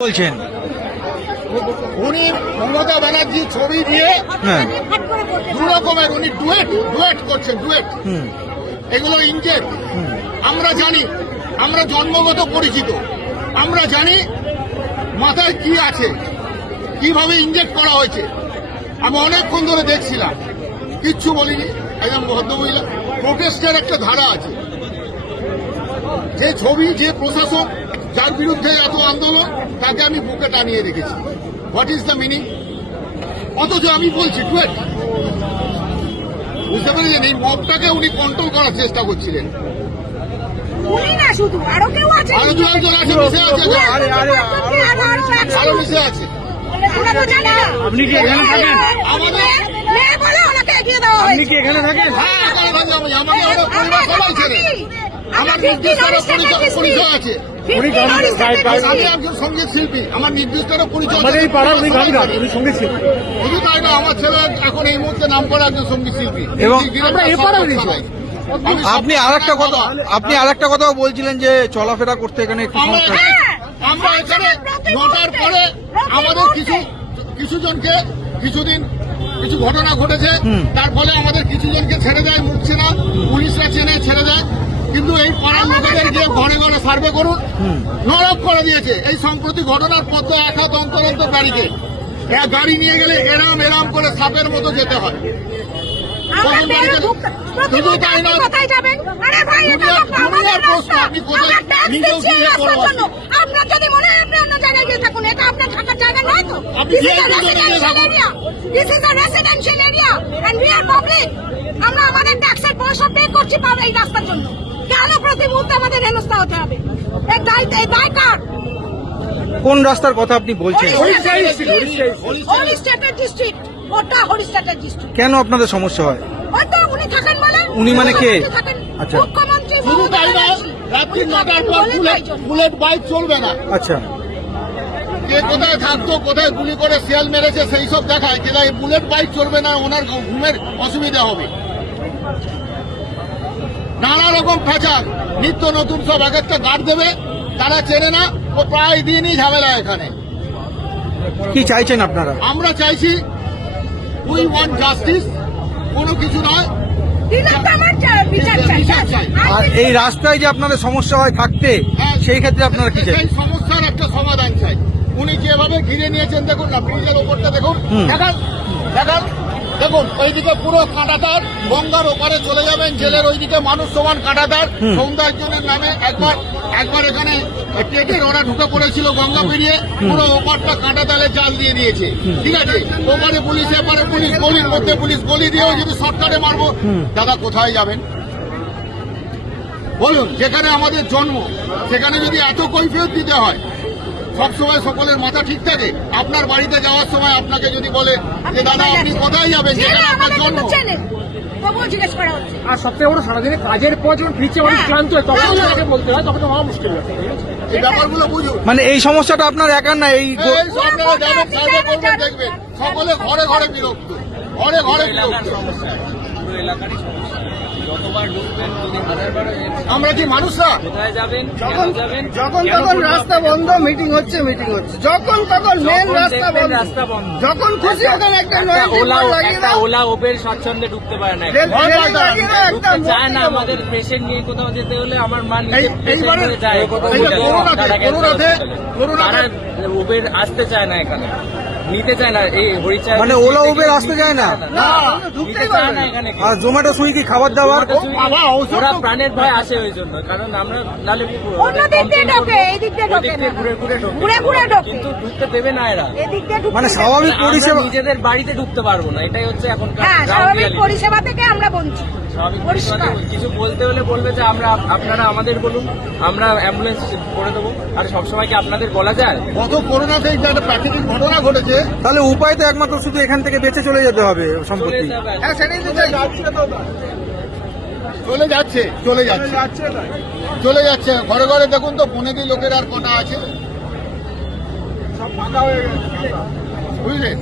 বলছেন? উনি মমতা ব্যানার্জি ছবি দিয়ে হ্যাঁ। দু রকমের উনি ডুয়েট ডুয়েট করছেন ডুয়েট। এগুলো ইনজেক্ট আমরা জানি আমরা জন্মগত পরিচিত। আমরা জানি মাথায় কি আছে কীভাবে ইনজেক্ট করা হয়েছে। আমি অনেকক্ষণ ধরে দেখছিলাম। কিচ্ছু বলিনি। একজন ভদ্রমহিলা প্রোটেস্টের একটা ধারা আছে। যে ছবি যে প্রশাসন যার বিরুদ্ধে এত আন্দোলন তাকে আমি বুকে টানিয়ে রেখেছি। হোয়াট ইজ দ্য মিনিং অথচ আমি বলছি ডুয়েট বুঝতে পেরেছেন? এই মবটাকে উনি কন্ট্রোল করার চেষ্টা করছিলেন। উনি না শুধু আরও কেউ আছে। আরও দু একজন আছে মিশে আছে আরে, আরে, আরও মিশে আছে। আমরা তো জানি না। আপনি কি এখানে থাকেন? আমাদের- মেয়ে- মেয়ে বলে ওনাকে এগিয়ে দেওয়া আপনি কি এখানে থাকেন? এখানে থাকি আমি। আমাকে আমার পরিবার সবাই ছেড়ে। আমার নির্দিষ্ট পরিচয় পরিচয় আছে। উনি গান- আমি একজন সংগীত শিল্পী। আমার নির্দিষ্ট পরিচয়। আমাদের এই পাড়ার উনি গান গান উনি সংগীত শিল্পী শুধু তাই না আমার ছেলে এখন এই মুহূর্তে নাম করা একজন সংগীত শিল্পী। এবং আমরা এ পাড়ারই আমি আপনি আর একটা কথা আপনি আর একটা কথাও বলছিলেন যে চলাফেরা করতে এখানে একটু সমস্যা। আমরা এখানে নটার পরে আমাদের কিছু কিছু জনকে কিছুদিন কিছু ঘটনা ঘটেছে। তার ফলে আমাদের কিছু জনকে ছেড়ে দেয় মুখছে না পুলিশরা চেনে ছেড়ে দেয়। কিন্তু এই পাড়ার ঘরে সার্ভে করুন। নরক করে দিয়েছে। এই সম্প্রতি ঘটনার পর তো এক হাত অন্তর এক গাড়ি নিয়ে গেলে এরাম এরাম করে সাপের মতো যেতে হয়। শুধু তাই নয়? আরে প্রশ্ন, আপনি কোথায় নিজেও গিয়ে। আপনার যদি মনে হয় আপনি অন্য জায়গায় গিয়ে থাকুন, এটা আপনার থাকার জায়গা নয় তো। are public. আমরা আমাদের ট্যাক্সের পয়সা পে করছি পাবে এই রাস্তার জন্য। কেন প্রতি মুহূর্তে আমাদের হেনস্থা হতে হবে। এই দায় এই দায় কার? কোন রাস্তার কথা আপনি বলছেন? হরিস্টেটের ডিস্ট্রিক্ট ওটা হরিস্টেটের ডিস্ট্রিক্ট কেন আপনাদের সমস্যা হয়? হয়তো উনি থাকেন বলে। উনি মানে কে? আচ্ছা। মুখ্যমন্ত্রী শুধু তাই না রাত্রি নটার পর বুলেট বুলেট বাইক চলবে না। আচ্ছা। কে কোথায় থাকতো কোথায় গুলি করে শিয়াল মেরেছে সেই সব দেখায়। কিন্তু এই বুলেট বাইক চলবে না ওনার ঘুমের অসুবিধা হবে? নানা রকম ফ্যাচার নিত্য নতুন সব এক একটা গার্ড দেবে তারা চেনে না ও প্রায় দিনই ঝামেলা এখানে। কি চাইছেন আপনারা? আমরা চাইছি উই ওয়ান্ট জাস্টিস কোনো কিছু নয়। দিলাম তো আমার চা- বিচার চাই আর এই রাস্তায় যে আপনাদের সমস্যা হয় থাকতে হ্যাঁ, সেই ক্ষেত্রে আপনারা কি চাই সমস্যার একটা সমাধান চাই। উনি যেভাবে ঘিরে নিয়েছেন দেখুন না ব্রিজের ওপরটা দেখুন। দেখান দেখান। দেখুন ওইদিকে পুরো কাঁটাতার গঙ্গার ওপারে চলে যাবেন জেলের ওইদিকে মানুষ সমান কাঁটাতার। হুম। সৌন্দর্যনের নামে একবার একবার এখানে টেকের ওরা ঢুকে পড়েছিল গঙ্গা পেরিয়ে পুরো ওপারটা কাঁটাতালে জাল দিয়ে দিয়েছে। ঠিক আছে? ওপারে পুলিশ এপারে পুলিশ গলির মধ্যে পুলিশ গলি দিয়েও যদি শর্টকাটে মারবো দাদা কোথায় যাবেন? বলুন যেখানে আমাদের জন্ম সেখানে যদি এত কৈফিয়ত দিতে হয় সবসময় সকলের মাথা ঠিক থাকে। আপনার বাড়িতে যাওয়ার সময় আপনাকে যদি বলে যে দাদা আপনি কোথায় যাবেন? যেখানে আপনার হচ্ছে। আর সবথেকে বড় সারাদিনে কাজের পর যখন ফিরছে অনেক হ্যাঁ। ক্লান্ত হয় তখন হ্যাঁ। তাকে বলতে হয় তখন তো হওয়া মুশকিল এই ব্যাপারগুলো বুঝুন। মানে এই সমস্যাটা আপনার একার না এই গো- সব আপনারা যাবেন সার্ভে করবেন দেখবেন। সকলে ঘরে ঘরে বিরক্ত। ঘরে ঘরে বিরক্ত আমরা কি মানুষরা? যখন যখন তখন রাস্তা বন্ধ মিটিং হচ্ছে মিটিং হচ্ছে। যখন তখন মেন রাস্তা বন্ধ। রাস্তা বন্ধ। যখন খুশি ওখানে একটা নয় ওলা একটা ওলা ওবের স্বাচ্ছন্দ্যে ঢুকতে পারে না। একটা চায় না আমাদের পেশেন্ট নিয়ে কোথাও যেতে হলে আমার মা নিজে এইবারে- যায়। করোনাতে- করোনাতে- উবের আসতে চায় না এখানে। নিতে চায় না এই হরিচাঁদ মানে ওলা উবের আসতে চায় না? না, নিতে চায় না এখানে আর জোম্যাটো সুইগি খাবার দাবার? ওরা প্রাণের ভয় আসে ওই জন্য কারণ আমরা নালে অন্য দিক দিয়ে ঢোকে এই দিক দিয়ে ঢোকে দিক দিয়ে না। ঘুরে ঘুরে ঢোকে। ঘুরে ঘুরে ঢোকে। কিন্তু ঢুকতে দেবে না এরা। এদিক দিয়ে মানে স্বাভাবিক পরিষেবা নিজেদের বাড়িতে ঢুকতে পারব না এটাই হচ্ছে এখন হ্যাঁ স্বাভাবিক পরিষেবা থেকে আমরা বঞ্চিত। পরিষ্কার। কিছু বলতে হলে বলবে যে আমরা আপনারা আমাদের বলুন আমরা অ্যাম্বুলেন্স করে দেবো। আর সবসময় কি আপনাদের বলা যায়? গত করোনাতে যে একটা প্রাকৃতিক ঘটনা ঘটেছে তাহলে উপায় তো একমাত্র শুধু এখান থেকে বেঁচে চলে যেতে হবে সম্পত্তি। হ্যাঁ সেটাই তো চাই চলে যাচ্ছে চলে যাচ্ছে। চলে যাচ্ছে। ঘরে ঘরে দেখুন তো বনেদি লোকের আর কটা আছে। বুঝলেন